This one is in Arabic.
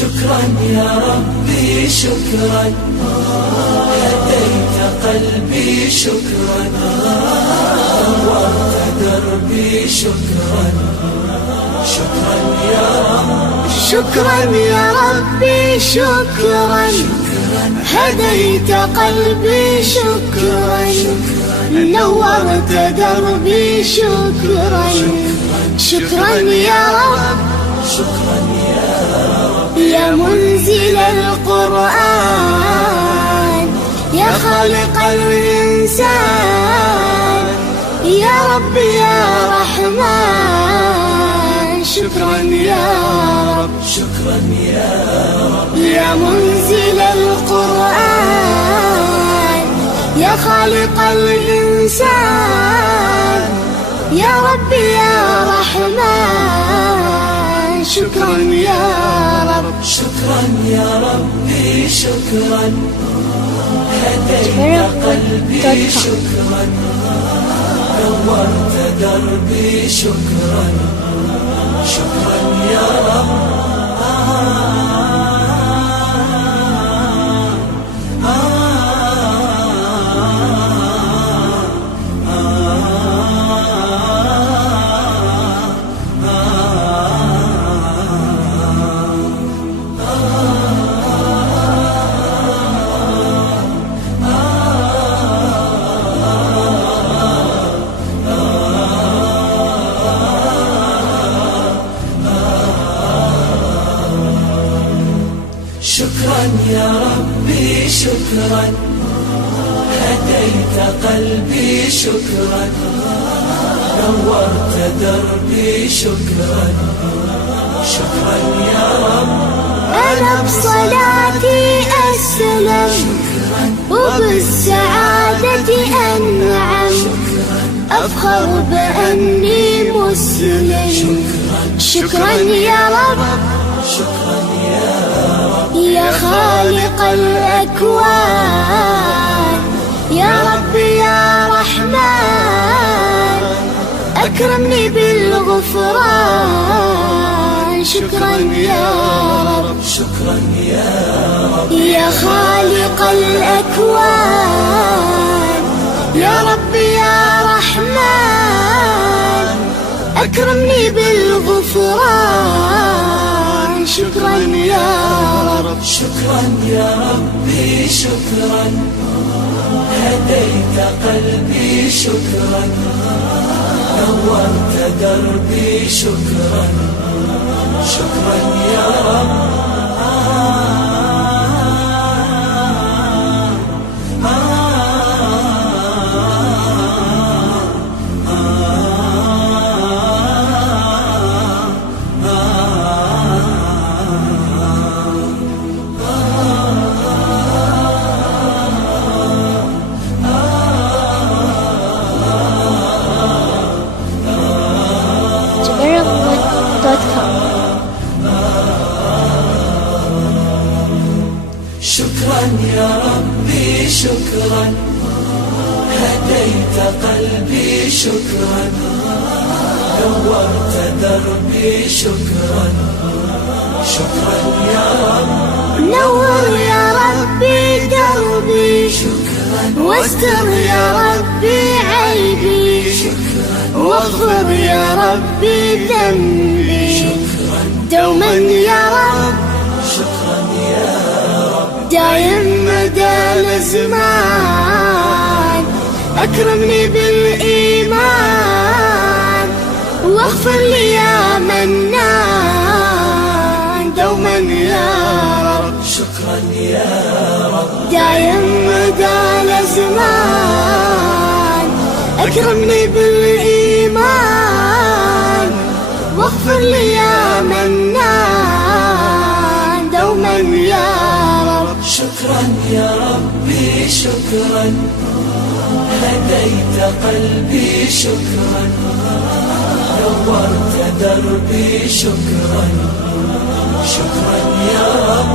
شكرا يا ربي شكرا، هديت قلبي شكرا، نورت دربي شكرا. شكرا يا رب، شكرا يا ربي شكرا، هديت قلبي شكرا، نورت دربي شكرا. شكرا يا رب، شكرا يا رب، يا منزل القرآن، يا خالق الإنسان، يا رب يا رحمن. شكرا يا رب، شكرا يا رب، يا منزل القرآن، يا خالق الإنسان، يا رب يا رحمن. شكرا يا رب، شكرا يا ربي شكرا، هديت قلبي شكرا، نورت دربي شكرا. شكرا يا رب، شكرا يا ربي شكرا، هديت قلبي شكرا، نورت دربي شكرا. شكرا يا رب، أنا بصلاتي أسلم، وبالسعادة أنعم، أفخر بأني مسلم. شكرا يا رب، شكرا يا رب، يا خالق الأكوان، يا رب يا رحمن، أكرمني بالغفران. شكرا يا رب، شكرا يا رب، يا خالق الأكوان، يا رب يا رحمن، أكرمني بالغفران. شكرا يا رب، شكرا يا ربي شكرا، هديت قلبي شكرا، نورت دربي شكرا. شكرا يا رب، شكرا يا ربي شكرا، هديت قلبي شكرا، نورت دربي شكرا. شكرا يا رب، نور يا ربي دربي، واستر يا ربي عيبي، واغفر يا ربي ذنبي دوما يا رب. شكرا يا رب، دايم مدى الأزمان، أكرمني بالإيمان، واغفر لي يا منان دوما يا رب. شكرا يا رب، دايم مدى الأزمان، أكرمني بالإيمان، واغفر لي يا منان دوما يا رب. شكرا يا ربي شكرا، هديت قلبي شكرا، نورت دربي شكرا. شكرا يا رب،